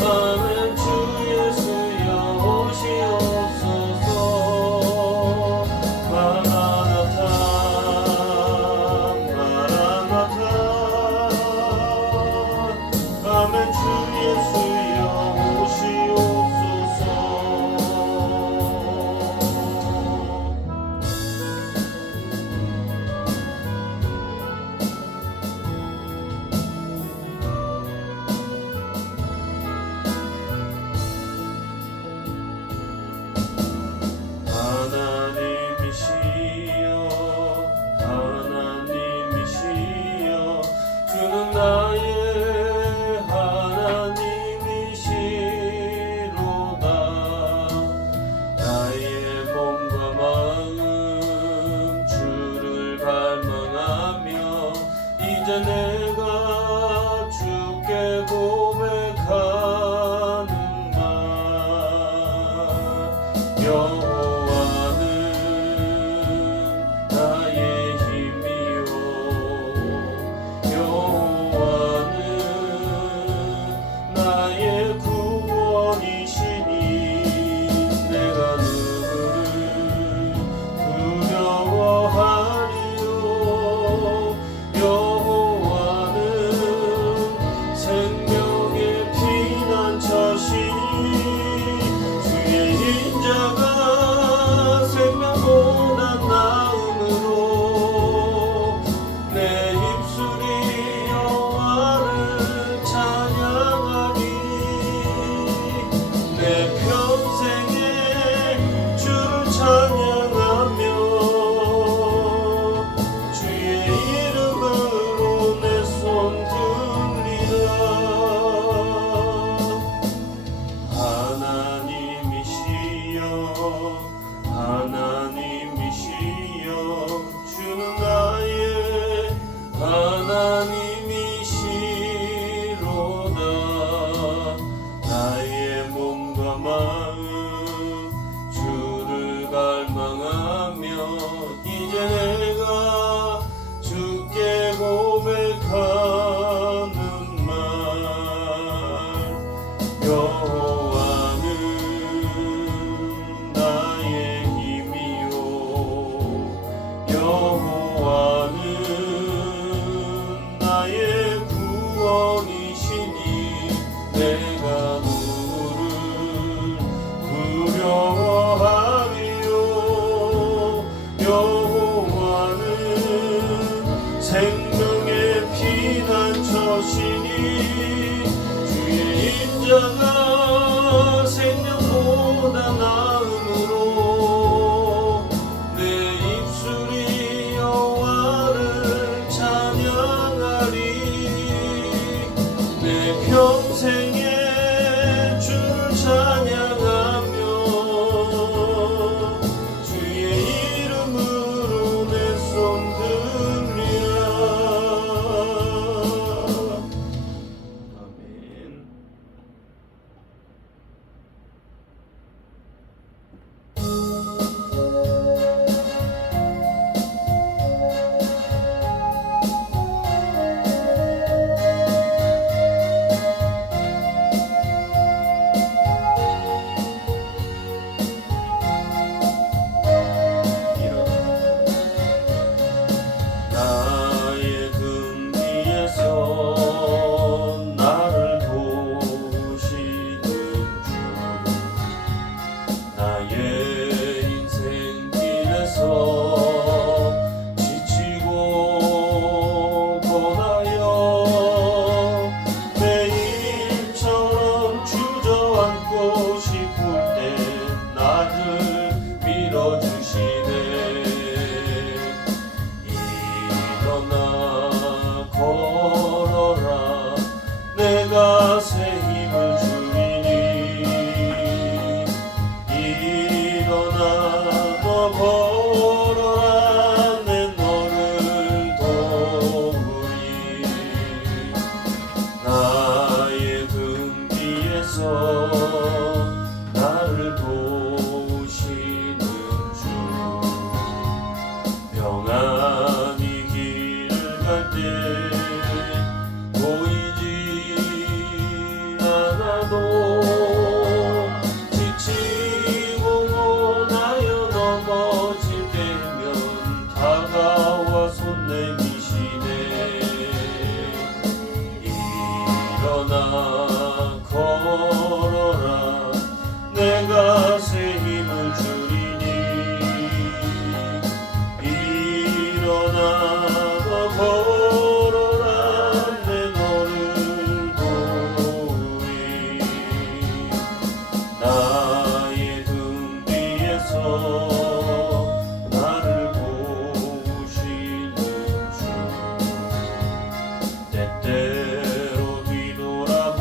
아멘. 주 예수여 오시옵소서. 마라나타 마라나타. 아멘. 주 예수여 오시옵소서. 하나님이시여 주는 나의 하나님이시로다. 나의 몸과 마음 주를 갈망하며 이제 내가 주께 고백하는 말. 여호와는 나의 힘이요 여호와는 나의 구원이시니 내가 누구를 두려워하리요. 여호와는 생명의 피난처시니 주의 인자가 생명보다 나음으로 내 입술이 여호와를 찬양하리. 내 평생에 주를 찬양하며 주의 이름으로 내 손 들리라. 하나님이시여 하나님이시여 주는 나의 하나님이시로다. 나의 몸과 마음 주를 갈망하며 이제 내가 주께 고백하는 말. 여호와는 나의 힘이요 여호와는 나의 구원이시니 내가 누구를 두려워하리요. 여호와는 생명의 피난처시니 주의 인자가 생명보다 나음으로 내 입술이 여호와를 찬양하리. 내 평생에 주를 찬양하며 주의 이름으로 내 손 들리라. 아멘. 나의 등 뒤에서 나를 도우시는 주. 나의 인생 길에서 지치고 고나여 매일처럼 주저앉고 싶을 때 나를 밀어주시네. 일어나 걸어라 내가 새 힘을 주리니. 일어나 너 걸어라 내 너를 도우리. 나의 등 뒤에서 나를 도우시는 주. 평안히 길을 갈 때 보이지 일어나 걸어라 내가 새 힘을 주리니 일어나 걸어라 내 너를 보리 나의 등 뒤에서 나를 보시는 주 때때로 뒤돌아보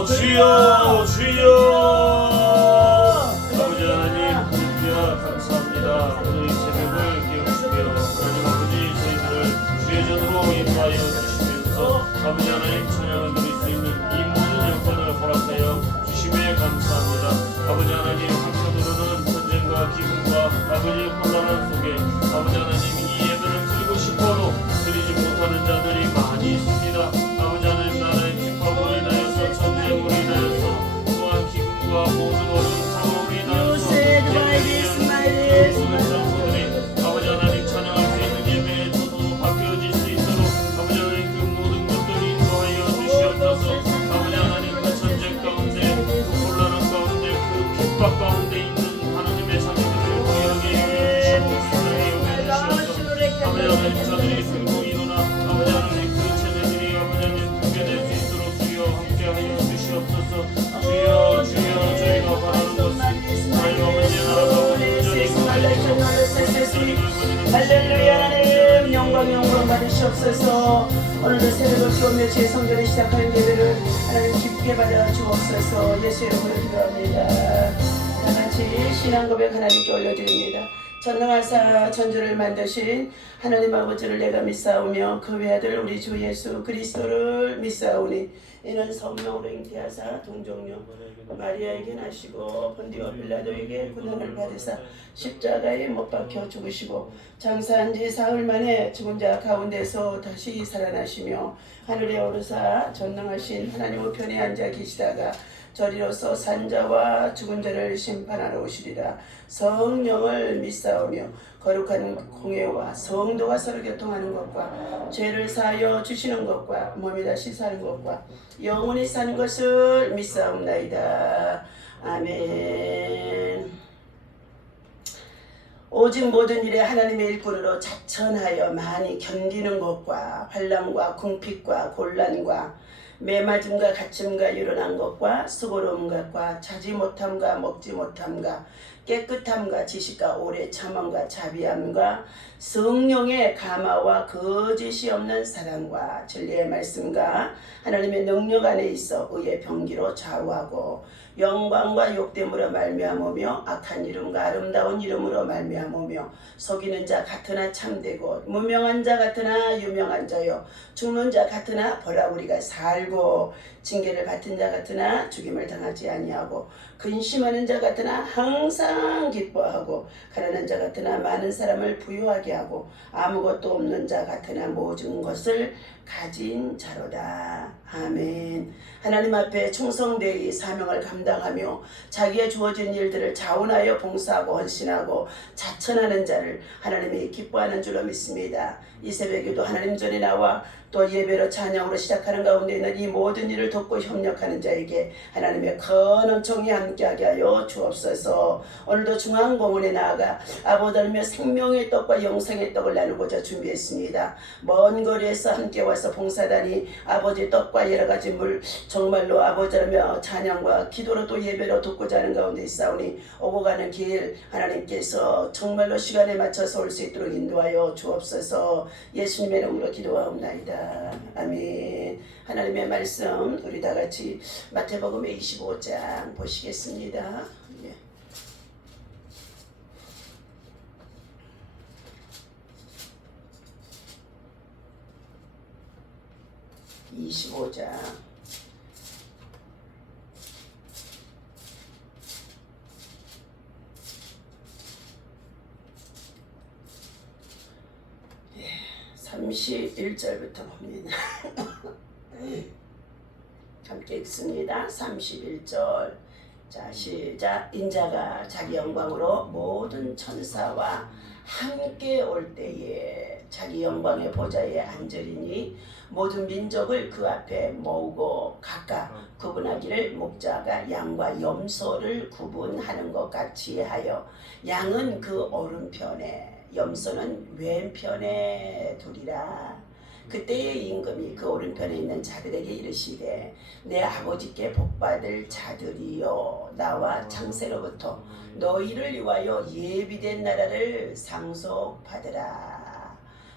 주여 주여 아버지 하나님 주여 감사합니다. 오늘 이 새벽을 깨우시며 하나님 아버지 저희들을 주의 전으로 인도하여 주시면서 아버지 하나님 찬양을 드릴 수 있는 이 모든 여건을 허락하여 주심에 감사합니다. 아버지 하나님 한편으로는 전쟁과 기근과 아버지의 혼란한 속에 아버지 하나님 이 예배를 드리고 싶어도 드리지 못하는 자들이 많이 있습니다. 아버지 하나님 나라의 핍박으로 인하여서 전쟁으로 인하여서 또한 기근과 모든 어려운 상황으로 인하여서 예배를 위한 성도들이 아버지 하나님 찬양할 수 있는 예배의 전으로 바뀌어질 수 있도록 아버지 하나님 그 모든 것들을 인도하여 주시옵소서. 아버지 하나님 그 전쟁 가운데 그 곤란한 가운데 그 핍박 가운데 있는 하나님의 자녀들을 귀하게 여겨주시고 불쌍히 여겨주시옵소서. 아버지 하나님 저들이 들고 일어나 아버지 하나님 그 체제들이 아버지 하나님 분별될 수 있도록 주여 함께하여 주시옵소서. 주여 주여 저희가 바라는 것은 하나님 아버지의 나라가 온전히 할렐루야. 하나님 영광 받으시옵소서. 오늘도 새벽을 쏘며 제 성전을 시작하는 예배를 하나님 깊게 받아 주옵소서. 예수의 이름으로 기도합니다. 다같이 신앙 고백 하나님께 올려드립니다. 전능하사 천주를 만드신 하나님 아버지를 내가 믿사오며 그 외아들 우리 주 예수 그리스도를 믿사오니 이는 성령으로 잉태하사 동정녀 마리아에게 나시고 본디오 빌라도에게 고난을 받으사 십자가에 못 박혀 죽으시고 장사한 지 사흘 만에 죽은 자 가운데서 다시 살아나시며 하늘에 오르사 전능하신 하나님 우편에 앉아 계시다가 저리로서 산자와 죽은 자를 심판하러 오시리라. 성령을 믿사오며 거룩한 공예와 성도가 서로 교통하는 것과 죄를 사하여 주시는 것과 몸이 다시 사는 것과 영원히 사는 것을 믿사옵나이다. 아멘. 오직 모든 일에 하나님의 일꾼으로 자천하여 많이 견디는 것과 환난과 궁핍과 곤란과 매맞음과 갇힘과 일어난 것과 수고로운 것과 자지 못함과 먹지 못함과 깨끗함과 지식과 오래 참음과 자비함과 성령의 감화와 거짓이 없는 사랑과 진리의 말씀과 하나님의 능력 안에 있어 의의 병기로 좌우하고 영광과 욕됨으로 말미암으며 악한 이름과 아름다운 이름으로 말미암으며 속이는 자 같으나 참되고 무명한 자 같으나 유명한 자요 죽는 자 같으나 보라 우리가 살고 징계를 받은 자 같으나 죽임을 당하지 아니하고 근심하는 자 같으나 항상 기뻐하고 가난한 자 같으나 많은 사람을 부유하게 하고 아무것도 없는 자 같으나 모든 것을 가진 자로다. 아멘. 하나님 앞에 충성되이 사명을 감당하며 자기의 주어진 일들을 자원하여 봉사하고 헌신하고 자천하는 자를 하나님이 기뻐하는 줄로 믿습니다. 이 새벽에도 하나님 전에 나와 또 예배로 찬양으로 시작하는 가운데 있는 이 모든 일을 돕고 협력하는 자에게 하나님의 큰 은총이 함께하게 하여 주옵소서. 오늘도 중앙공원에 나아가 아버지 하나님의 생명의 떡과 영생의 떡을 나누고자 준비했습니다. 먼 거리에서 함께 와서 봉사단이 아버지 떡과 여러가지 물 정말로 아버지 하나님의 찬양과 기도로 또 예배로 돕고자 하는 가운데 있사오니 오고 가는 길 하나님께서 정말로 시간에 맞춰서 올 수 있도록 인도하여 주옵소서. 예수님의 이름으로 기도하옵나이다. 아멘. 하나님의 말씀 우리 다 같이 마태복음 25장 보시겠습니다. 예. 예. 25장 31절부터 봅니다. 함께 읽습니다. 31절. 자, 시작. 인자가 자기 영광으로 모든 천사와 함께 올 때에 자기 영광의 보좌에 앉으리니 모든 민족을 그 앞에 모으고 각각 구분하기를 목자가 양과 염소를 구분하는 것 같이 하여 양은 그 오른편에 염소는 왼편에 두리라. 그때의 임금이 그 오른편에 있는 자들에게 이르시되 내 아버지께 복받을 자들이여 나와 창세로부터 너희를 위하여 예비된 나라를 상속받으라.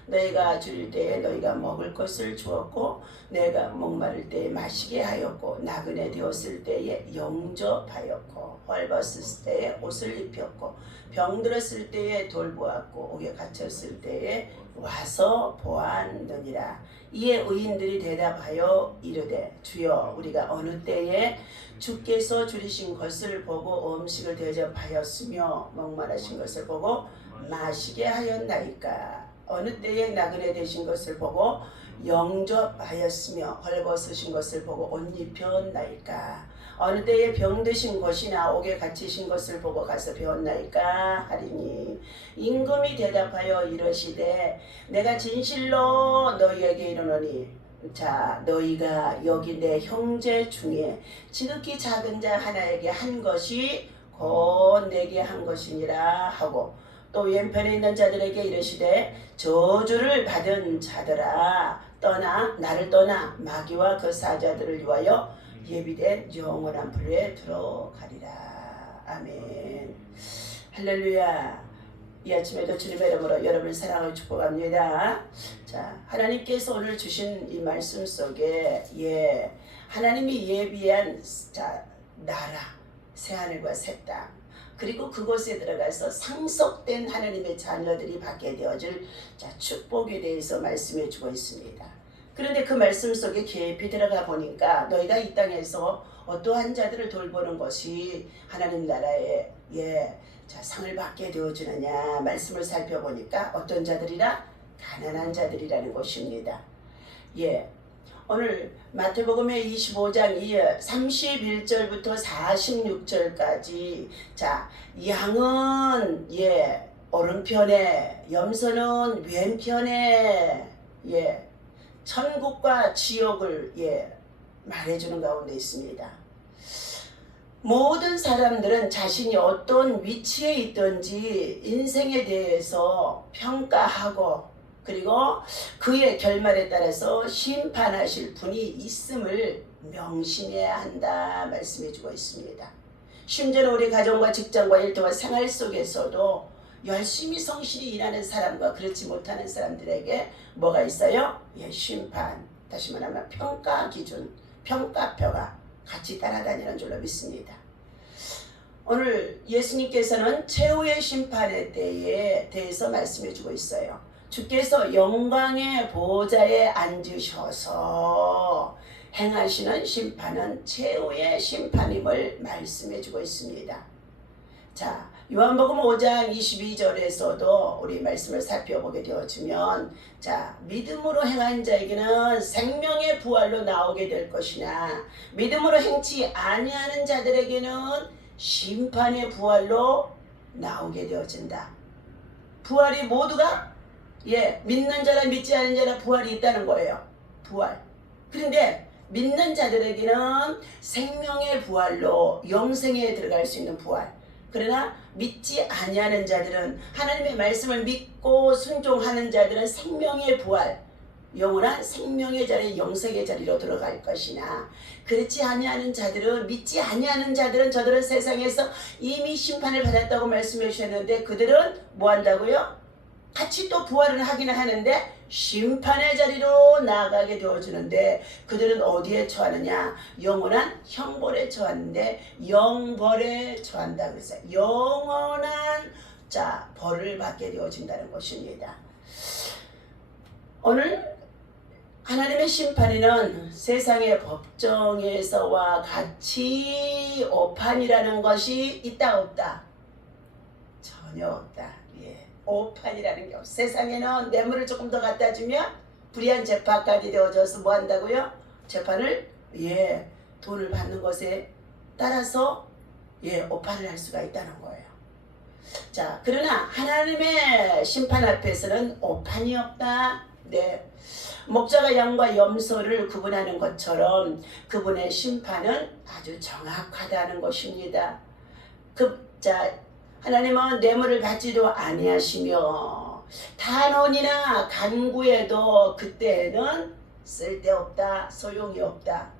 너희가 줄일 때에 너희가 먹을 것을 주었고 내가 목마를 때에 마시게 하였고 나그네 되었을 때에 영접하였고 헐벗을 때에 옷을 입혔고 병들었을 때에 돌보았고 옥에 갇혔을 때에 와서 보았느니라. 이에 의인들이 대답하여 이르되 주여 우리가 어느 때에 주께서 줄이신 것을 보고 음식을 대접하였으며 목마르신 것을 보고 마시게 하였나이까. 어느 때에 나그네 되신 것을 보고 영접하였으며 헐벗으신 것을 보고 옷 입혔나이까. 어느 때에 병드신 것이나 옥에 갇히신 것을 보고 가서 배웠나이까 하리니 임금이 대답하여 이르시되 내가 진실로 너희에게 이르노니 자 너희가 여기 내 형제 중에 지극히 작은 자 하나에게 한 것이 곧 내게 한 것이니라 하고 또 왼편에 있는 자들에게 이르시되 저주를 받은 자들아 나를 떠나 마귀와 그 사자들을 위하여 예비된 영원한 불에 들어가리라. 아멘. 할렐루야. 이 아침에도 주님의 이름으로 여러분을 사랑하고 축복합니다. 자, 하나님께서 오늘 주신 이 말씀 속에 하나님이 예비한 나라, 새하늘과 새 땅, 그리고 그곳에 들어가서 상속된 하나님의 자녀들이 받게 되어질 축복에 대해서 말씀해 주고 있습니다. 그런데 그 말씀 속에 깊이 들어가 보니까 너희가 이 땅에서 어떠한 자들을 돌보는 것이 하나님 나라에 상을 받게 되어주느냐 말씀을 살펴보니까 어떤 자들이라? 가난한 자들이라는 것입니다. 오늘 마태복음의 25장 31절부터 46절까지 양은 오른편에 염소는 왼편에 천국과 지옥을 말해주는 가운데 있습니다. 모든 사람들은 자신이 어떤 위치에 있든지 인생에 대해서 평가하고 그리고 그의 결말에 따라서 심판하실 분이 있음을 명심해야 한다 말씀해주고 있습니다. 심지어 우리 가정과 직장과 일터와 생활 속에서도 열심히 성실히 일하는 사람과 그렇지 못하는 사람들에게 뭐가 있어요? 심판, 다시 말하면 평가 기준, 평가표가 같이 따라다니는 줄로 믿습니다. 오늘 예수님께서는 최후의 심판의 때에 대해서 말씀해주고 있어요. 주께서 영광의 보좌에 앉으셔서 행하시는 심판은 최후의 심판임을 말씀해주고 있습니다. 자, 요한복음 5장 22절에서도 우리 말씀을 살펴보게 되어지면 믿음으로 행한 자에게는 생명의 부활로 나오게 될 것이나 믿음으로 행치 아니하는 자들에게는 심판의 부활로 나오게 되어진다. 부활이 모두가 믿는 자나 믿지 않는 자나 부활이 있다는 거예요. 부활. 그런데 믿는 자들에게는 생명의 부활로 영생에 들어갈 수 있는 부활. 그러나 믿지 아니하는 자들은 하나님의 말씀을 믿고 순종하는 자들은 생명의 부활, 영원한 생명의 자리, 영생의 자리로 들어갈 것이나 그렇지 아니하는 자들은 믿지 아니하는 자들은 저들은 세상에서 이미 심판을 받았다고 말씀해 주셨는데 그들은 뭐 한다고요? 같이 또 부활을 하기는 하는데 심판의 자리로 나아가게 되어주는데 그들은 어디에 처하느냐? 영원한 형벌에 처하는데 영벌에 처한다 그랬어요. 영원한 벌을 받게 되어진다는 것입니다. 오늘 하나님의 심판에는 세상의 법정에서와 같이 오판이라는 것이 있다 없다? 전혀 없다. 오판이라는 게 없어. 세상에는 뇌물을 조금 더 갖다 주면 불의한 재판까지 되어져서 뭐 한다고요? 재판을 돈을 받는 것에 따라서 오판을 할 수가 있다는 거예요. 자, 그러나 하나님의 심판 앞에서는 오판이 없다. 목자가 양과 염소를 구분하는 것처럼 그분의 심판은 아주 정확하다는 것입니다. 하나님은 뇌물을 받지도 아니하시며 단원이나 간구에도 그때는 쓸데없다, 소용이 없다.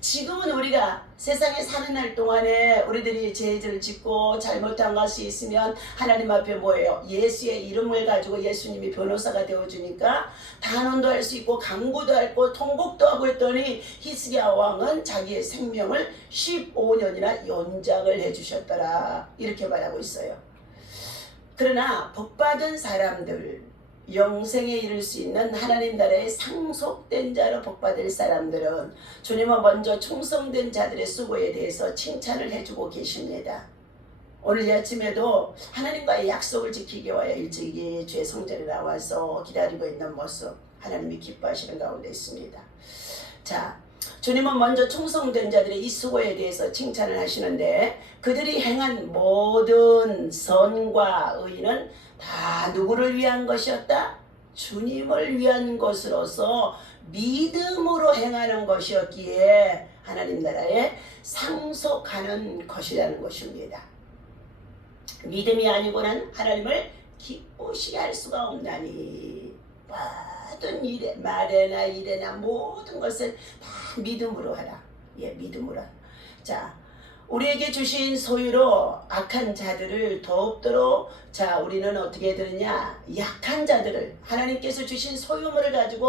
지금은 우리가 세상에 사는 날 동안에 우리들이 죄를 짓고 잘못한 것이 있으면 하나님 앞에 뭐예요? 예수의 이름을 가지고 예수님이 변호사가 되어주니까 단언도 할 수 있고 강구도 하고 통곡도 하고 했더니 히스기야 왕은 자기의 생명을 15년이나 연장을 해주셨더라. 이렇게 말하고 있어요. 그러나 복받은 사람들, 영생에 이를 수 있는 하나님 나라의 상속된 자로 복받을 사람들은 주님은 먼저 충성된 자들의 수고에 대해서 칭찬을 해주고 계십니다. 오늘 이 아침에도 하나님과의 약속을 지키기 위하여 일찍이 주의 성전에 나와서 기다리고 있는 모습, 하나님이 기뻐하시는 가운데 있습니다. 자, 주님은 먼저 충성된 자들의 이 수고에 대해서 칭찬을 하시는데, 그들이 행한 모든 선과 의는 다 누구를 위한 것이었다? 주님을 위한 것으로서 믿음으로 행하는 것이었기에 하나님 나라에 상속하는 것이라는 것입니다. 믿음이 아니고는 하나님을 기쁘시게 할 수가 없나니, 모든 일에, 말에나 일에나 모든 것을 다 믿음으로 하라. 예, 믿음으로 하라. 자, 우리에게 주신 소유로 악한 자들을 더욱더러, 자, 우리는 어떻게 들으냐? 약한 자들을, 하나님께서 주신 소유물을 가지고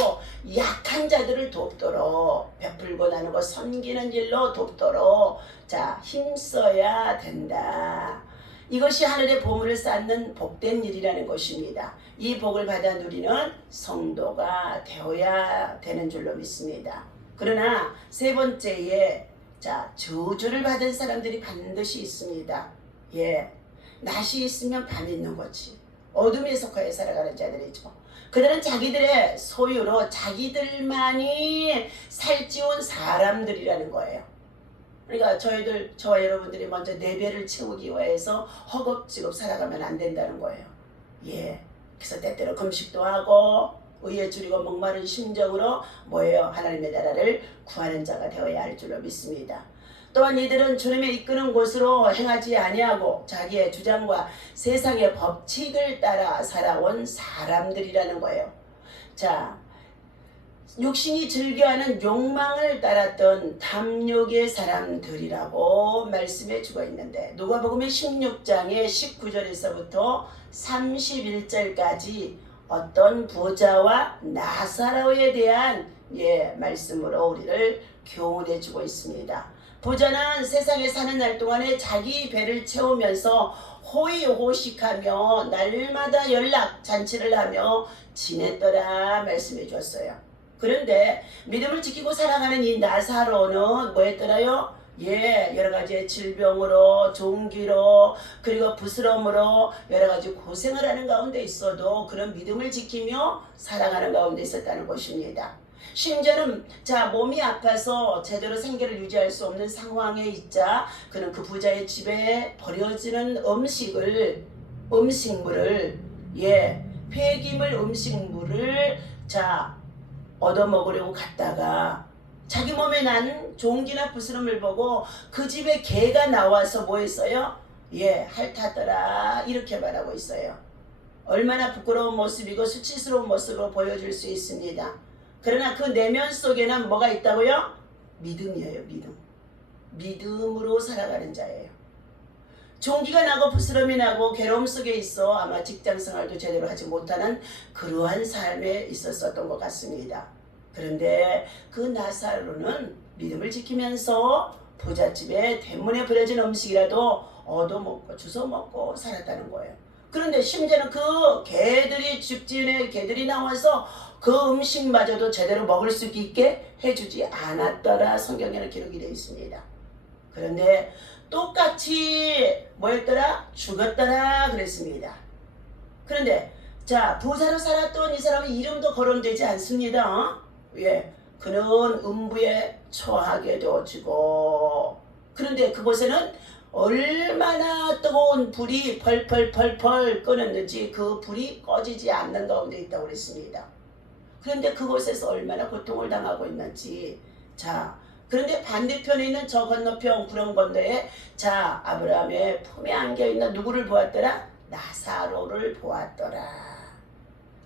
약한 자들을 돕도록 베풀고 나누고 섬기는 일로 돕도록, 자, 힘써야 된다. 이것이 하늘의 보물을 쌓는 복된 일이라는 것입니다. 이 복을 받아 누리는 성도가 되어야 되는 줄로 믿습니다. 그러나 세 번째에, 자, 저주를 받은 사람들이 반드시 있습니다. 예, 낮이 있으면 밤이 있는 거지. 어둠에 속하여 살아가는 자들이죠. 그들은 자기들의 소유로 자기들만이 살찌운 사람들이라는 거예요. 그러니까 저와 여러분들이 먼저 내 배를 채우기 위해서 허겁지겁 살아가면 안 된다는 거예요. 예, 그래서 때때로 금식도 하고 의에 줄이고 목마른 심정으로 뭐예요? 하나님의 나라를 구하는 자가 되어야 할 줄로 믿습니다. 또한 이들은 주님의 이끄는 곳으로 행하지 아니하고 자기의 주장과 세상의 법칙을 따라 살아온 사람들이라는 거예요. 자, 육신이 즐겨하는 욕망을 따랐던 탐욕의 사람들이라고 말씀해 주고 있는데, 누가복음 16장의 19절에서부터 31절까지 어떤 부자와 나사로에 대한 말씀으로 우리를 교훈해 주고 있습니다. 부자는 세상에 사는 날 동안에 자기 배를 채우면서 호의호식하며 날마다 연락 잔치를 하며 지냈더라 말씀해 주었어요. 그런데 믿음을 지키고 살아가는 이 나사로는 뭐였더라요? 예, 여러 가지의 질병으로, 종기로, 그리고 부스럼으로 여러 가지 고생을 하는 가운데 있어도 그런 믿음을 지키며 살아가는 가운데 있었다는 것입니다. 심지어는 자, 몸이 아파서 제대로 생계를 유지할 수 없는 상황에 있자 그는 그 부자의 집에 버려지는 음식물을 폐기물 음식물을 자, 얻어먹으려고 갔다가 자기 몸에 난 종기나 부스럼을 보고 그 집에 개가 나와서 뭐 했어요? 핥았더라 이렇게 말하고 있어요. 얼마나 부끄러운 모습이고 수치스러운 모습으로 보여줄 수 있습니다. 그러나 그 내면 속에는 뭐가 있다고요? 믿음이에요. 믿음으로 살아가는 자예요. 종기가 나고 부스럼이 나고 괴로움 속에 있어 아마 직장 생활도 제대로 하지 못하는 그러한 삶에 있었던 것 같습니다. 그런데 그 나사로는 믿음을 지키면서 부잣집에 대문에 버려진 음식이라도 얻어먹고 주워먹고 살았다는 거예요. 그런데 심지어는 그 집주인의 개들이 나와서 그 음식마저도 제대로 먹을 수 있게 해주지 않았더라 성경에는 기록이 되어 있습니다. 그런데 똑같이 뭐였더라? 죽었더라 그랬습니다. 그런데 자, 부자로 살았던 이 사람은 이름도 거론되지 않습니다. 그는 음부에 처하게 되어지고, 그런데 그곳에는 얼마나 뜨거운 불이 펄펄 끄는지 그 불이 꺼지지 않는 가운데 있다고 그랬습니다. 그런데 그곳에서 얼마나 고통을 당하고 있는지, 자, 그런데 반대편에 있는 저 건너편 구름 건너에 자, 아브라함의 품에 안겨있는 누구를 보았더라? 나사로를 보았더라.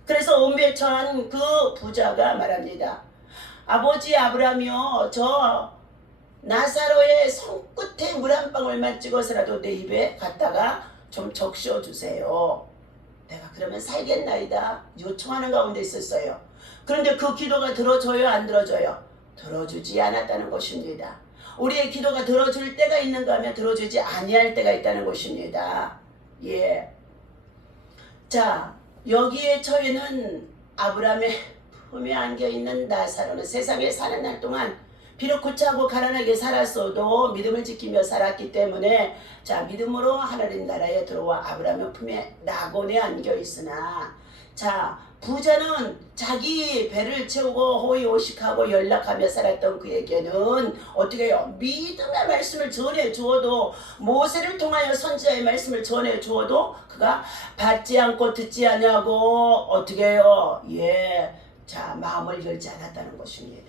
그래서 음부에 처한 그 부자가 말합니다. 아버지 아브라함이요, 저 나사로의 손끝에 물 한 방울만 찍어서라도 내 입에 갖다가 좀 적셔 주세요. 내가 그러면 살겠나이다 요청하는 가운데 있었어요. 그런데 그 기도가 들어줘요, 안 들어줘요? 들어주지 않았다는 것입니다. 우리의 기도가 들어줄 때가 있는가 하면 들어주지 아니할 때가 있다는 것입니다. 예. 자, 여기에 저희는 아브라함의 품에 안겨있는 나사로는 세상에 사는 날 동안 비록 구차하고 가난하게 살았어도 믿음을 지키며 살았기 때문에 자, 믿음으로 하나님 나라에 들어와 아브라함의 품에 나곤에 안겨있으나 자, 부자는 자기 배를 채우고 호의호식하고 연락하며 살았던 그에게는 어떻게 해요? 믿음의 말씀을 전해 주어도 모세를 통하여 선지자의 말씀을 전해 주어도 그가 받지 않고 듣지 않냐고 어떻게 해요? 예, 자, 마음을 열지 않았다는 것입니다.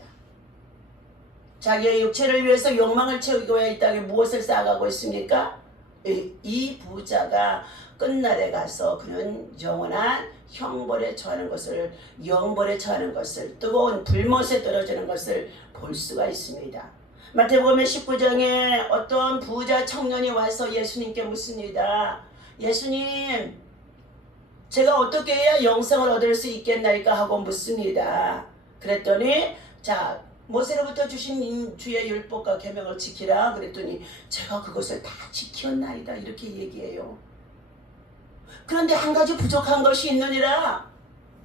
자기의 육체를 위해서 욕망을 채우기 위해 이 땅에 무엇을 쌓아가고 있습니까? 이 부자가 끝날에 가서 그는 영원한 형벌에 처하는 것을, 영벌에 처하는 것을, 뜨거운 불못에 떨어지는 것을 볼 수가 있습니다. 마태복음 19장에 어떤 부자 청년이 와서 예수님께 묻습니다. 예수님, 제가 어떻게 해야 영생을 얻을 수 있겠나이까 하고 묻습니다. 그랬더니 자, 모세로부터 주신 주의 율법과 계명을 지키라 그랬더니 제가 그것을 다 지켰나이다 이렇게 얘기해요. 그런데 한 가지 부족한 것이 있느니라.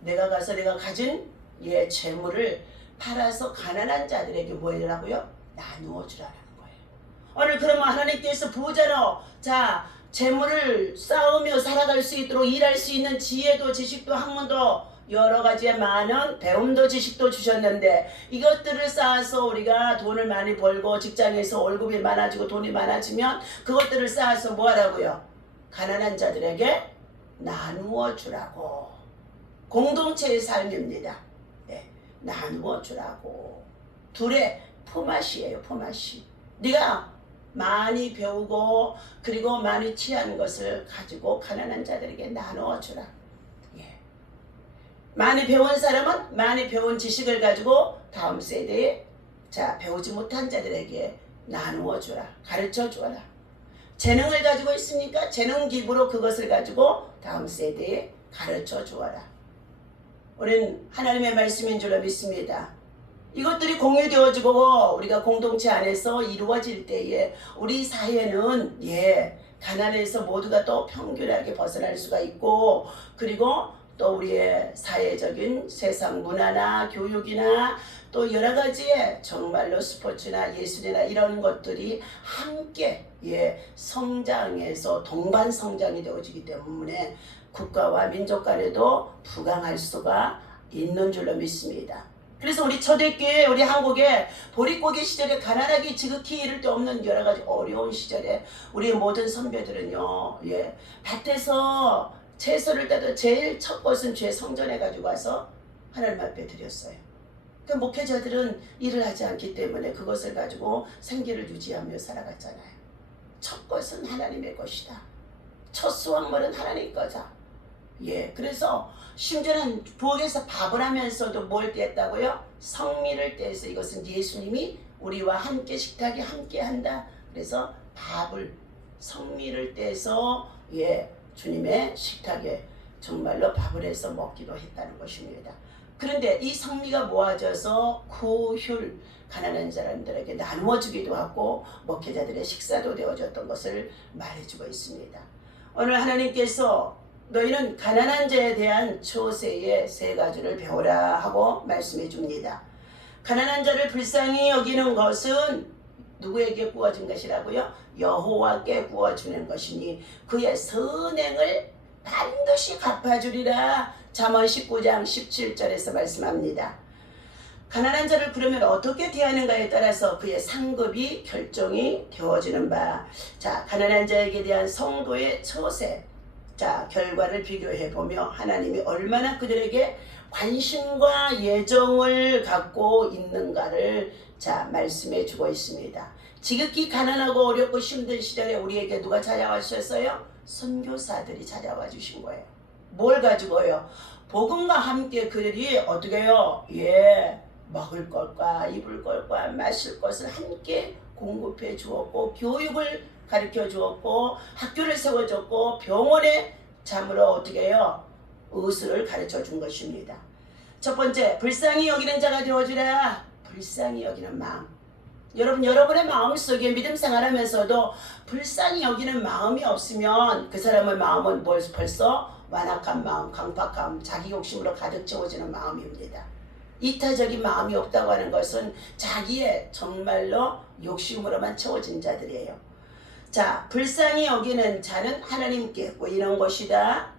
내가 가서 내가 가진 재물을 팔아서 가난한 자들에게 뭐 해라고요? 나누어 주라는 거예요. 오늘 그러면 하나님께서 부자로 자, 재물을 쌓으며 살아갈 수 있도록 일할 수 있는 지혜도 지식도 학문도 여러 가지의 많은 배움도 지식도 주셨는데 이것들을 쌓아서 우리가 돈을 많이 벌고 직장에서 월급이 많아지고 돈이 많아지면 그것들을 쌓아서 뭐 하라고요? 가난한 자들에게 나누어 주라고. 공동체의 삶입니다. 네, 나누어 주라고. 둘의 품앗이에요. 품앗이. 네가 많이 배우고 그리고 많이 취한 것을 가지고 가난한 자들에게 나누어 주라. 많이 배운 사람은 많이 배운 지식을 가지고 다음 세대에 자, 배우지 못한 자들에게 나누어 주라. 가르쳐 주어라. 재능을 가지고 있으니까 재능 기부로 그것을 가지고 다음 세대에 가르쳐 주어라. 우리는 하나님의 말씀인 줄로 믿습니다. 이것들이 공유되어지고 우리가 공동체 안에서 이루어질 때에 우리 사회는 가난에서 모두가 또 평균하게 벗어날 수가 있고 그리고 또 우리의 사회적인 세상 문화나 교육이나 또 여러 가지의 정말로 스포츠나 예술이나 이런 것들이 함께 성장해서 동반 성장이 되어지기 때문에 국가와 민족 간에도 부강할 수가 있는 줄로 믿습니다. 그래서 우리 초대교회 우리 한국에 보릿고개 시절에 가난하게 지극히 이를 데 없는 여러 가지 어려운 시절에 우리 모든 선배들은요 밭에서 채소를 따도 제일 첫 것은 죄 성전에 가지고 와서 하나님 앞에 드렸어요. 그 목회자들은 일을 하지 않기 때문에 그것을 가지고 생계를 유지하며 살아갔잖아요. 첫 것은 하나님의 것이다. 첫 수확물은 하나님 거다. 그래서 심지어는 부엌에서 밥을 하면서도 뭘 뗐다고요? 성미를 떼서 이것은 예수님이 우리와 함께 식탁에 함께 한다. 그래서 밥을 성미를 떼서 주님의 식탁에 정말로 밥을 해서 먹기도 했다는 것입니다. 그런데 이 성미가 모아져서 구휼 가난한 사람들에게 나누어 주기도 하고 목회자들의 식사도 되어졌던 것을 말해주고 있습니다. 오늘 하나님께서 너희는 가난한 자에 대한 초세의 세 가지를 배우라 하고 말씀해 줍니다. 가난한 자를 불쌍히 여기는 것은 누구에게 구워진 것이라고요? 여호와께 구워주는 것이니 그의 선행을 반드시 갚아주리라. 잠언 19장 17절에서 말씀합니다. 가난한 자를 그러면 어떻게 대하는가에 따라서 그의 상급이 결정이 되어지는 바. 자, 가난한 자에게 대한 성도의 처세. 자, 결과를 비교해 보며 하나님이 얼마나 그들에게 관심과 예정을 갖고 있는가를 자, 말씀해 주고 있습니다. 지극히 가난하고 어렵고 힘든 시절에 우리에게 누가 찾아와주셨어요? 선교사들이 찾아와 주신 거예요. 뭘 가지고요? 복음과 함께 그들이 어떻게 해요? 먹을 것과 입을 것과 마실 것을 함께 공급해 주었고 교육을 가르쳐 주었고 학교를 세워줬고 병원에 참으로 어떻게 해요? 의술을 가르쳐 준 것입니다. 첫 번째, 불쌍히 여기는 자가 되어주라. 불쌍히 여기는 마음. 여러분의 마음속에 믿음 생활하면서도 불쌍히 여기는 마음이 없으면 그 사람의 마음은 벌써 완악한 마음, 강팍함, 자기 욕심으로 가득 채워지는 마음입니다. 이타적인 마음이 없다고 하는 것은 자기의 정말로 욕심으로만 채워진 자들이에요. 자, 불쌍히 여기는 자는 하나님께 보이는 것이다.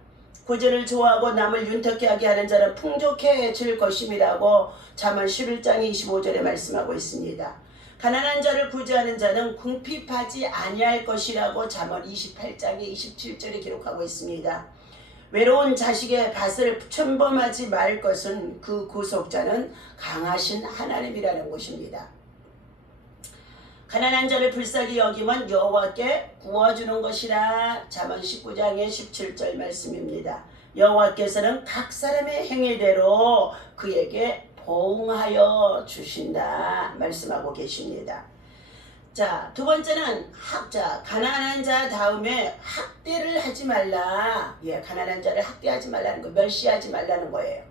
구제를 좋아하고 남을 윤택케 하게 하는 자는 풍족해질 것임이라고 잠언 11장 25절에 말씀하고 있습니다. 가난한 자를 구제하는 자는 궁핍하지 아니할 것이라고 잠언 28장의 27절에 기록하고 있습니다. 외로운 자식의 밭을 침범하지 말 것은 그 구속자는 강하신 하나님이라는 것입니다. 가난한 자를 불쌍히 여기면 여호와께 구워주는 것이라 잠언 19장의 17절 말씀입니다. 여호와께서는 각 사람의 행위대로 그에게 보응하여 주신다 말씀하고 계십니다. 자, 두 번째는 가난한 자 다음에 학대를 하지 말라. 가난한 자를 학대하지 말라는 거, 멸시하지 말라는 거예요.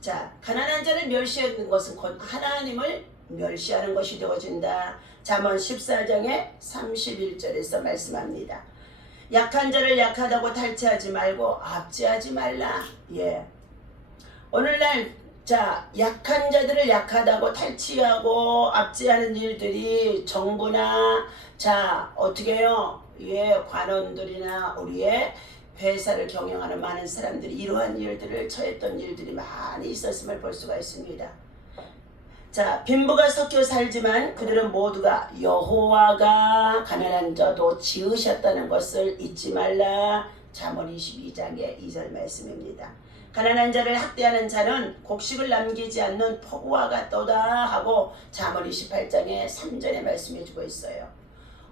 자, 가난한 자를 멸시하는 것은 곧 하나님을 멸시하는 것이 되어진다. 잠언 14장의 31절에서 말씀합니다. 약한 자를 약하다고 탈취하지 말고 압제하지 말라. 오늘날 약한 자들을 약하다고 탈취하고 압제하는 일들이 정부나 어떻게 해요? 관원들이나 우리의 회사를 경영하는 많은 사람들이 이러한 일들을 처했던 일들이 많이 있었음을 볼 수가 있습니다. 빈부가 섞여 살지만 그들은 모두가 여호와가 가난한 자도 지으셨다는 것을 잊지 말라. 잠언 22장의 2절 말씀입니다. 가난한 자를 학대하는 자는 곡식을 남기지 않는 폭우와 같도다 하고 잠언 28장의 3절에 말씀해주고 있어요.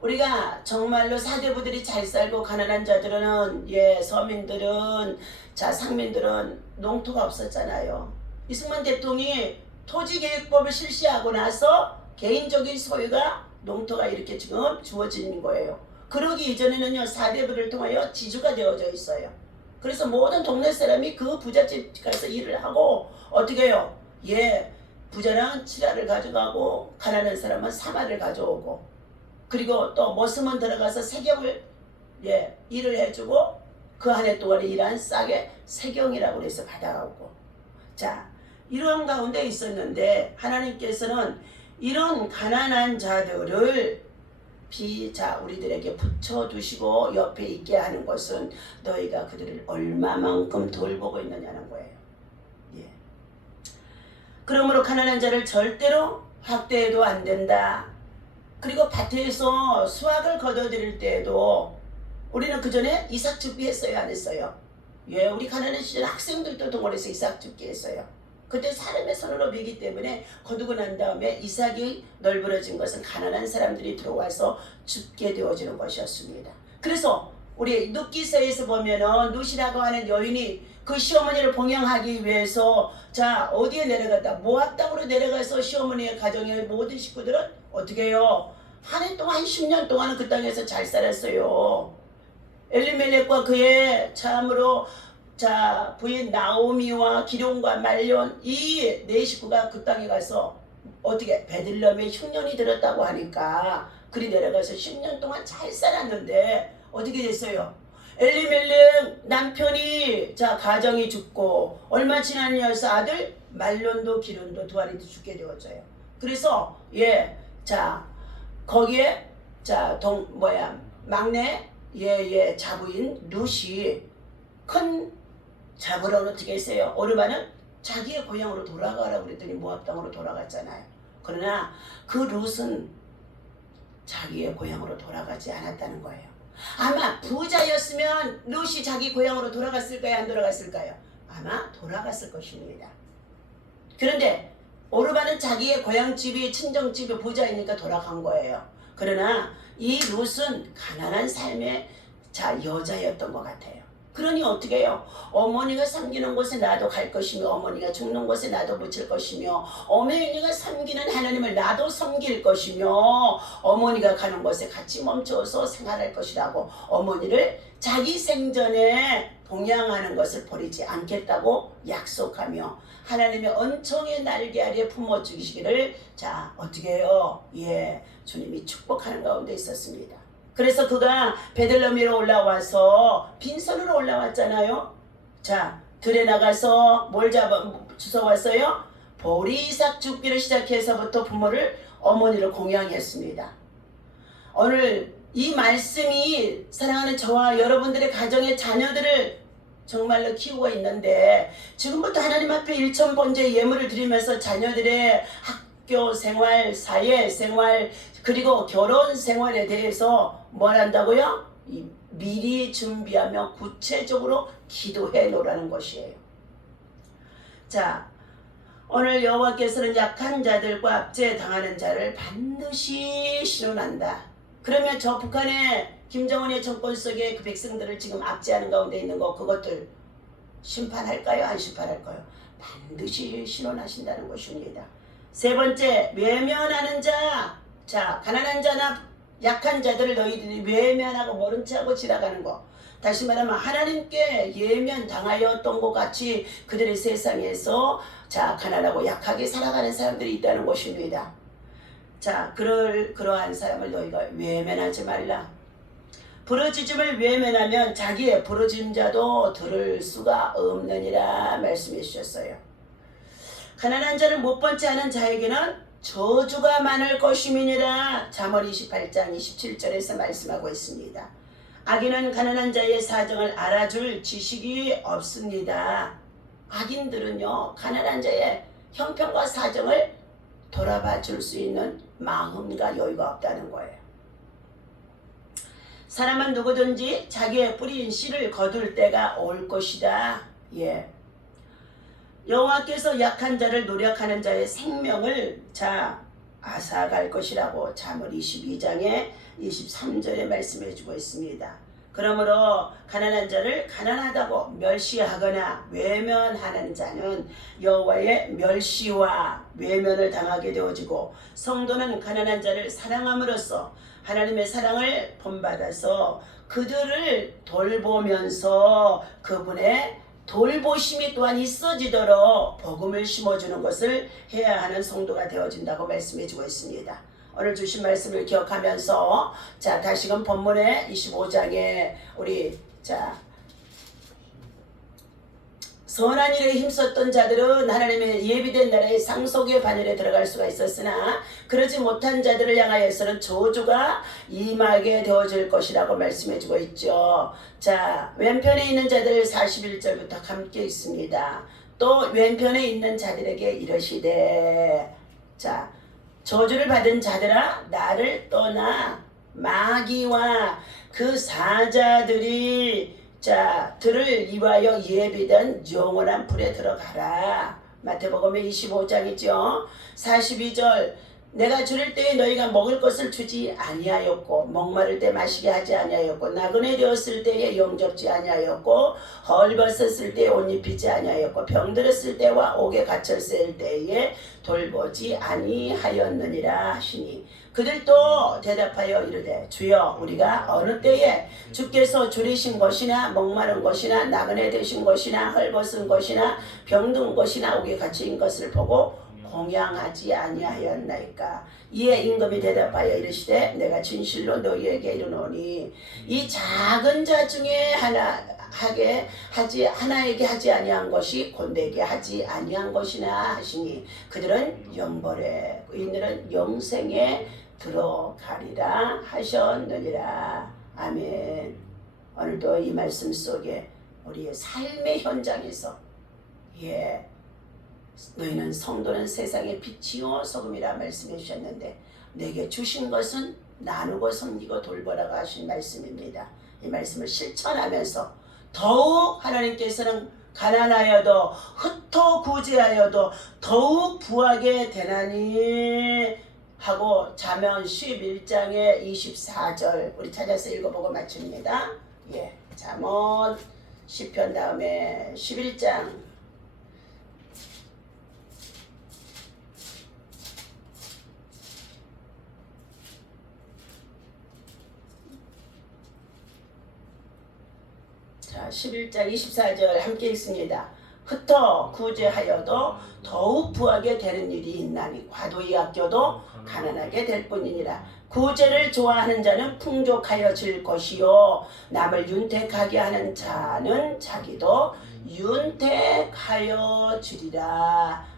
우리가 정말로 사대부들이 잘 살고 가난한 자들은 서민들은 상민들은 농토가 없었잖아요. 이승만 대통령이 토지계획법을 실시하고 나서 개인적인 소유가 농토가 이렇게 지금 주어진 거예요. 그러기 이전에는요 사대부를 통하여 지주가 되어져 있어요. 그래서 모든 동네 사람이 그 부잣집 가서 일을 하고 어떻게 해요? 부자는 칠화를 가져가고 가난한 사람은 사마를 가져오고 그리고 또 머슴은 들어가서 세경을 일을 해주고 그 한 해 동안에 일한 싹에 세경이라고 해서 받아오고 이러한 가운데 있었는데 하나님께서는 이런 가난한 자들을 우리들에게 붙여두시고 옆에 있게 하는 것은 너희가 그들을 얼마만큼 돌보고 있느냐는 거예요. 그러므로 가난한 자를 절대로 학대해도 안 된다. 그리고 밭에서 수확을 거둬들일 때에도 우리는 그 전에 이삭 줍기 했어요, 안 했어요? 우리 가난한 시절 학생들도 동원해서 이삭 줍기 했어요. 그때 사람의 손으로 베기 때문에 거두고 난 다음에 이삭이 널브러진 것은 가난한 사람들이 들어와서 줍게 되어지는 것이었습니다. 그래서 우리 룻기서에서 보면은 룻이라고 하는 여인이 그 시어머니를 봉양하기 위해서 어디에 내려갔다 모압 땅으로 내려가서 시어머니의 가정의 모든 식구들은 어떻게 해요? 한 해 동안 10년 동안은 그 땅에서 잘 살았어요. 엘리멜렉과 그의 참으로 부인 나오미와 기룡과 말론 이 네 식구가 그 땅에 가서 어떻게 베들레헴에 흉년이 들었다고 하니까 그리 내려가서 10년 동안 잘 살았는데 어떻게 됐어요? 엘리멜렉 남편이 가정이 죽고 얼마 지나면서 아들 말론도 기론도 두 아이도 죽게 되었어요. 그래서 거기에 막내 자부인 룻이 큰 자부로는 어떻게 했어요? 오르바는 자기의 고향으로 돌아가라고 그랬더니 모압 땅으로 돌아갔잖아요. 그러나 그 룻은 자기의 고향으로 돌아가지 않았다는 거예요. 아마 부자였으면 룻이 자기 고향으로 돌아갔을까요? 안 돌아갔을까요? 아마 돌아갔을 것입니다. 그런데 오르바는 자기의 고향집이 친정집이 부자이니까 돌아간 거예요. 그러나 이 룻은 가난한 삶의 여자였던 것 같아요. 그러니 어떻게 해요? 어머니가 섬기는 곳에 나도 갈 것이며 어머니가 죽는 곳에 나도 묻힐 것이며 어머니가 섬기는 하나님을 나도 섬길 것이며 어머니가 가는 곳에 같이 멈춰서 생활할 것이라고 어머니를 자기 생전에 봉양하는 것을 버리지 않겠다고 약속하며 하나님의 은총의 날개 아래 품어주시기를 자 어떻게 해요? 예, 주님이 축복하는 가운데 있었습니다. 그래서 그가 베들레헴으로 올라와서 빈손으로 올라왔잖아요. 자, 들에 나가서 뭘 주워왔어요? 보리삭 줍기를 시작해서부터 부모를 어머니를 공양했습니다. 오늘 이 말씀이 사랑하는 저와 여러분들의 가정의 자녀들을 정말로 키우고 있는데 지금부터 하나님 앞에 일천번째 예물을 드리면서 자녀들의 학교 생활, 사회 생활, 그리고 결혼 생활에 대해서 뭘 한다고요? 미리 준비하며 구체적으로 기도해 놓으라는 것이에요. 자, 오늘 여호와께서는 약한 자들과 압제당하는 자를 반드시 신원한다. 그러면 저 북한의 김정은의 정권 속에 그 백성들을 지금 압제하는 가운데 있는 거 그것들 심판할까요? 안 심판할까요? 반드시 신원하신다는 것입니다. 세 번째, 외면하는 자. 자, 가난한 자나 약한 자들을 너희들이 외면하고 모른 체하고 지나가는 거. 다시 말하면 하나님께 예면당하였던 것 같이 그들의 세상에서 자 가난하고 약하게 살아가는 사람들이 있다는 것입니다. 자, 그러한 사람을 너희가 외면하지 말라. 부르짖음을 외면하면 자기의 부르짖은 자도 들을 수가 없느니라 말씀해 주셨어요. 가난한 자를 못 번지 않은 자에게는 저주가 많을 것임이니라. 잠언 28장 27절에서 말씀하고 있습니다. 악인은 가난한 자의 사정을 알아줄 지식이 없습니다. 악인들은요 가난한 자의 형편과 사정을 돌아봐 줄 수 있는 마음과 여유가 없다는 거예요. 사람은 누구든지 자기의 뿌린 씨를 거둘 때가 올 것이다. 예. 여호와께서 약한 자를 노력하는 자의 생명을 앗아갈 것이라고 잠언 22장에 23절에 말씀해 주고 있습니다. 그러므로 가난한 자를 가난하다고 멸시하거나 외면하는 자는 여호와의 멸시와 외면을 당하게 되어지고 성도는 가난한 자를 사랑함으로써 하나님의 사랑을 본받아서 그들을 돌보면서 그분의 돌보심이 또한 있어지도록 복음을 심어주는 것을 해야 하는 성도가 되어진다고 말씀해주고 있습니다. 오늘 주신 말씀을 기억하면서 자 다시금 본문의 25장에 우리 선한 일에 힘썼던 자들은 하나님의 예비된 나라의 상속의 반열에 들어갈 수가 있었으나 그러지 못한 자들을 향하여서는 저주가 임하게 되어질 것이라고 말씀해주고 있죠. 자, 왼편에 있는 자들 41절부터 함께 있습니다. 또 왼편에 있는 자들에게 이르시되 자 저주를 받은 자들아 나를 떠나 마귀와 그 사자들이 들을 위하여 예비된 영원한 불에 들어가라. 마태복음의 25장이죠. 42절 내가 줄일 때에 너희가 먹을 것을 주지 아니하였고 목마를 때 마시게 하지 아니하였고 나그네 되었을 때에 영접지 아니하였고 헐벗었을 때에 옷 입히지 아니하였고 병들었을 때와 옥에 갇혔을 때에 돌보지 아니하였느니라 하시니 그들도 대답하여 이르되 주여 우리가 어느 때에 주께서 줄이신 것이나 목마른 것이나 나그네 되신 것이나 헐벗은 것이나 병든 것이나 옥에 갇힌 것을 보고 공양하지 아니하였나이까. 이에 임금이 대답하여 이르시되 내가 진실로 너희에게 이르노니 이 작은 자 중에 하나에게 하지 아니한 것이 곧 내게 하지 아니한 것이나 하시니 그들은 영벌에 의인들은 영생에 들어가리라 하셨느니라. 아멘. 오늘도 이 말씀 속에 우리의 삶의 현장에서 너희는 성도는 세상의 빛이요 소금이라 말씀해 주셨는데 내게 주신 것은 나누고 섬기고 돌보라고 하신 말씀입니다. 이 말씀을 실천하면서 더욱 하나님께서는 가난하여도 흩어 구제하여도 더욱 부하게 되나니 하고 잠언 11장의 24절 우리 찾아서 읽어보고 마칩니다. 잠언 시편 다음에 11장. 자, 11장 24절 함께 읽습니다. 흩어 구제하여도 더욱 부하게 되는 일이 있나니 과도히 아껴도 가난하게 될 뿐이니라. 구제를 좋아하는 자는 풍족하여질 것이요 남을 윤택하게 하는 자는 자기도 윤택하여지리라.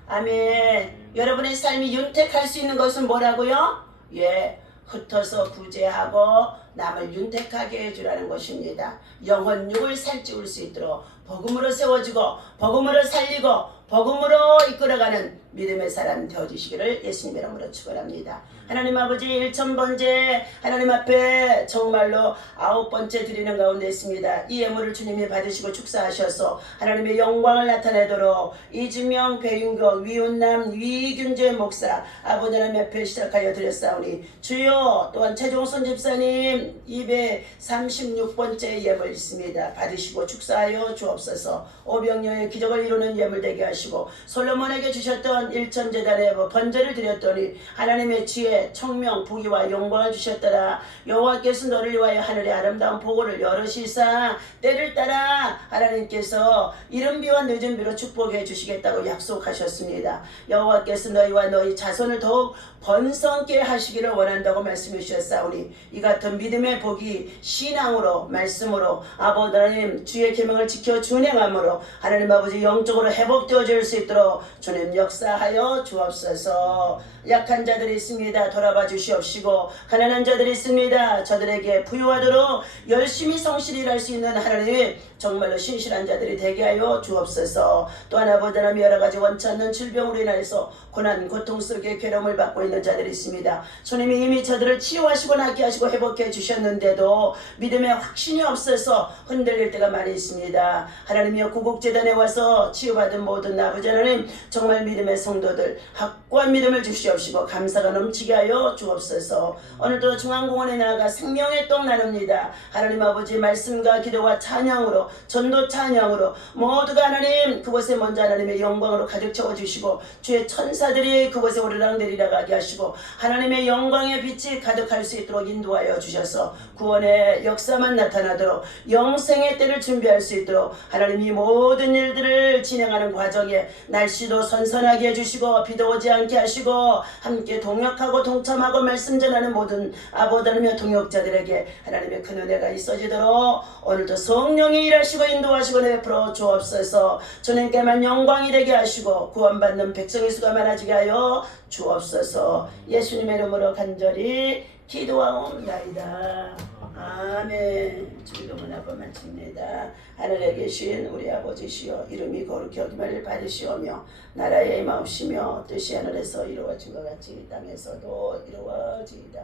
아멘. 여러분의 삶이 윤택할 수 있는 것은 뭐라고요? 예, 흩어서 구제하고 남을 윤택하게 해주라는 것입니다. 영혼 육을 살찌울 수 있도록 복음으로 세워지고 복음으로 살리고 복음으로 이끌어가는 믿음의 사람 되어주시기를 예수님 이름으로 축원합니다. 하나님 아버지 1000번째 하나님 앞에 정말로 9번째 드리는 가운데 있습니다. 이 예물을 주님이 받으시고 축사하셔서 하나님의 영광을 나타내도록 이주명, 배윤경, 위운남, 위균재 목사 아버지 하나님 앞에 시작하여 드렸사오니 주여 또한 최종선 집사님 236번째 예물 있습니다. 받으시고 축사하여 주옵소서. 오병여의 기적을 이루는 예물 되게 하시고 솔로몬에게 주셨던 일천재단의 번제를 드렸더니 하나님의 지혜, 청명, 부귀와 영광을 주셨더라. 여호와께서 너를 위하여 하늘의 아름다운 보고를 열으시사 때를 따라 하나님께서 이른 비와 늦은 비로 축복해 주시겠다고 약속하셨습니다. 여호와께서 너희와 너희 자손을 더욱 번성케 하시기를 원한다고 말씀해 주셨사오니 이 같은 믿음의 복이 신앙으로 말씀으로 아버지 하나님 주의 계명을 지켜 준행함으로 하나님 아버지 영적으로 회복되어질 수 있도록 주님 역사하여 주옵소서. 약한 자들이 있습니다. 돌아봐 주시옵시고 가난한 자들이 있습니다. 저들에게 부유하도록 열심히 성실히 일할 수 있는 하나님 정말로 신실한 자들이 되게 하여 주옵소서. 또한 아버지 하나님 여러가지 원치 않는 질병으로 인하여서 고난 고통 속에 괴로움을 받고 있는 자들이 있습니다. 주님이 이미 저들을 치유하시고 낫게 하시고 회복해 주셨는데도 믿음에 확신이 없어서 흔들릴 때가 많이 있습니다. 하나님이여 구국재단에 와서 치유받은 모든 아버지 하나님 정말 믿음의 성도들 확고한 믿음을 주시옵시고 감사가 넘치게 하여 주옵소서. 오늘도 중앙공원에 나아가 생명의 떡 나눕니다. 하나님 아버지 말씀과 기도와 찬양으로 전도 찬양으로 모두가 하나님 그곳에 먼저 하나님의 영광으로 가득 채워주시고 주의 천사들이 그곳에 오르락내리락 하게 하시고 하나님의 영광의 빛이 가득할 수 있도록 인도하여 주셔서 구원의 역사만 나타나도록 영생의 때를 준비할 수 있도록 하나님이 모든 일들을 진행하는 과정에 날씨도 선선하게 해주시고 비도 오지 않게 하시고 함께 동역하고 동참하고 말씀 전하는 모든 아버지 하나님의 동역자들에게 하나님의 큰 은혜가 있어지도록 오늘도 성령이 일하시고 인도하시고 내버려 주옵소서. 주님께만 영광이 되게 하시고 구원받는 백성의 수가 많아지게 하여 주옵소서. 예수님의 이름으로 간절히 기도하옵나이다. 아멘. 주기도문 한번 마칩니다. 하늘에 계신 우리 아버지시여 이름이 거룩히 여김을 받으시오며 나라의 임하옵시며 뜻이 하늘에서 이루어진 것 같이 이 땅에서도 이루어지이다.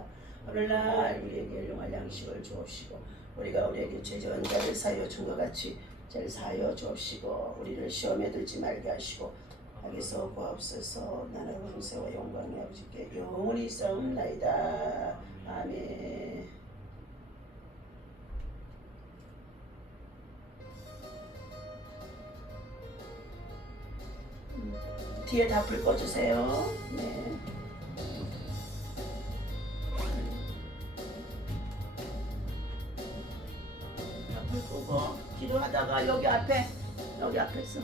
오늘날 우리에게 일용할 양식을 주옵시고 우리가 우리에게 죄지은 자를 사하여 준 것 같이 죄를 사하여 주옵시고 우리를 시험에 들지 말게 하시고 악에서 구하옵소서. 나는 권세와 영광이 아버지께 영원히 있사옵나이다. 아멘. 뒤에 다 불 꺼주세요. 네. 다 불 끄고 기도하다가 여기 앞에서